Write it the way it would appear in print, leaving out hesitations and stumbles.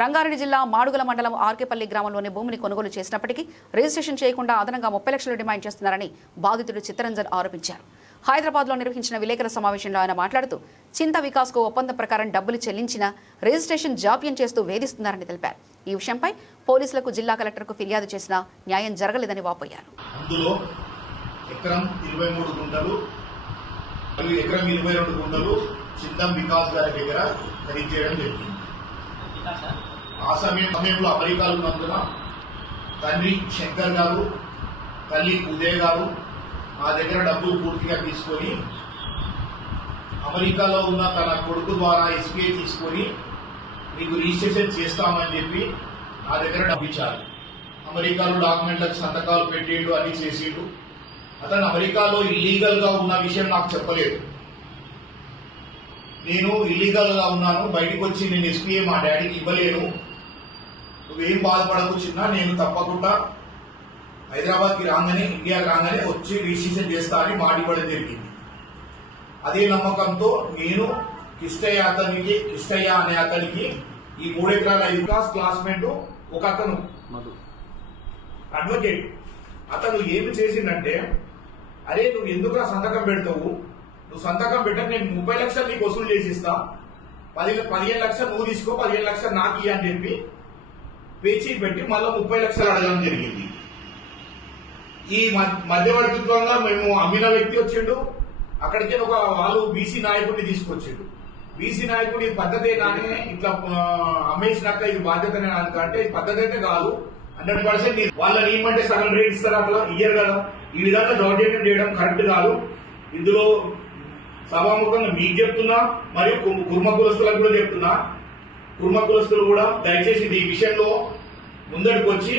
రంగారెడ్డి జిల్లా మాడుగుల మండలం ఆర్కేపల్లి గ్రామంలోని భూమిని కొనుగోలు చేసినప్పటికీ రిజిస్ట్రేషన్ చేయకుండా అదనంగా 30 లక్షలు డిమాండ్ చేస్తున్నారని బాధితుడు చిత్తరంజన్ ఆరోపించారు. హైదరాబాద్లో నిర్వహించిన విలేకరుల సమావేశంలో ఆయన మాట్లాడుతూ చింత వికాస్కు ఒప్పందం ప్రకారం డబ్బులు చెల్లించినా రిజిస్ట్రేషన్ జాప్యం చేస్తూ వేధిస్తున్నారని తెలిపారు. ఈ విషయంపై పోలీసులకు జిల్లా కలెక్టర్కు ఫిర్యాదు చేసినా న్యాయం జరగలేదని వాపోయారు. అందులో ఎకరం 23 గుంటలు మరియు ఎకరం 22 గుంటలు చింతం వికాస్ గారి దగ్గర ఖరీదు చేయడం జరిగింది. ఆ సమయంలో అమెరికాలో ఉన్నందున తండ్రి శంకర్ గారు, తల్లి ఉదయ్ గారు మా దగ్గర డబ్బులు పూర్తిగా తీసుకొని అమెరికాలో ఉన్న తన కొడుకు ద్వారా ఎస్బీఐ తీసుకొని మీకు రిజిస్ట్రేషన్ చేస్తామని చెప్పి నా దగ్గర డబ్బు ఇచ్చారు. అమెరికాలో డాక్యుమెంట్లకు సంతకాలు పెట్టిండు, అన్ని చేసిండు. అతను అమెరికాలో ఇల్లీగల్ గా ఉన్న విషయం నాకు చెప్పలేదు. నేను ఇల్లీగల్ గా ఉన్నాను, బయటకు వచ్చి నేను ఎస్బీఐ మా డాడీకి ఇవ్వలేను, నువ్వేం బాధపడకు చిన్న, నేను తప్పకుండా హైదరాబాద్కి రాగానే ఇండియాకి రాగానే వచ్చి రిజిస్ట్రేషన్ చేస్తా అని మాటివ్వడం జరిగింది. అదే నమ్మకంతో నేను కిష్టయ్య అనే అతనికి ఈ 3 ఎకరాల 5 క్లాస్మేట్ ఒక అతను అడ్వకేట్, అతను ఏమి చేసిందంటే, అరే నువ్వు ఎందుకు సంతకం పెడతావు, నువ్వు సంతకం పెట్టక నేను 30 లక్షలు నీకు వసూలు చేసిస్తా, 15 లక్షలు నువ్వు తీసుకో, 15 లక్షలు నాకు ఇయ్య అని చెప్పి పేచీ పెట్టి మళ్ళీ 30 లక్షలు అడగడం జరిగింది. ఈ మధ్యవర్తిత్వంగా మేము అమ్మిన వ్యక్తి వచ్చిండు, అక్కడికి వాళ్ళు బీసీ నాయకుడిని తీసుకొచ్చిండు. బీసీ నాయకుడు ఇది పద్ధతేనానే, ఇట్లా అమ్మేసినాక ఇది బాధ్యతనే అంటే ఇది పద్ధతి అయితే కాదు, 100% వాళ్ళని ఏమంటే సగం రేట్ ఇస్తారు, అట్లా ఇయ్యరు కదా. ఈ విధంగా దౌర్జన్యం చేయడం కరెక్ట్ కాదు. ఇందులో సభాముఖంగా మీకు చెప్తున్నా, మరియు కుర్మ కులస్తులకు కూడా చెప్తున్నా, కుర్మ కులస్తులు కూడా దయచేసి ఈ విషయంలో ముందడికి వచ్చి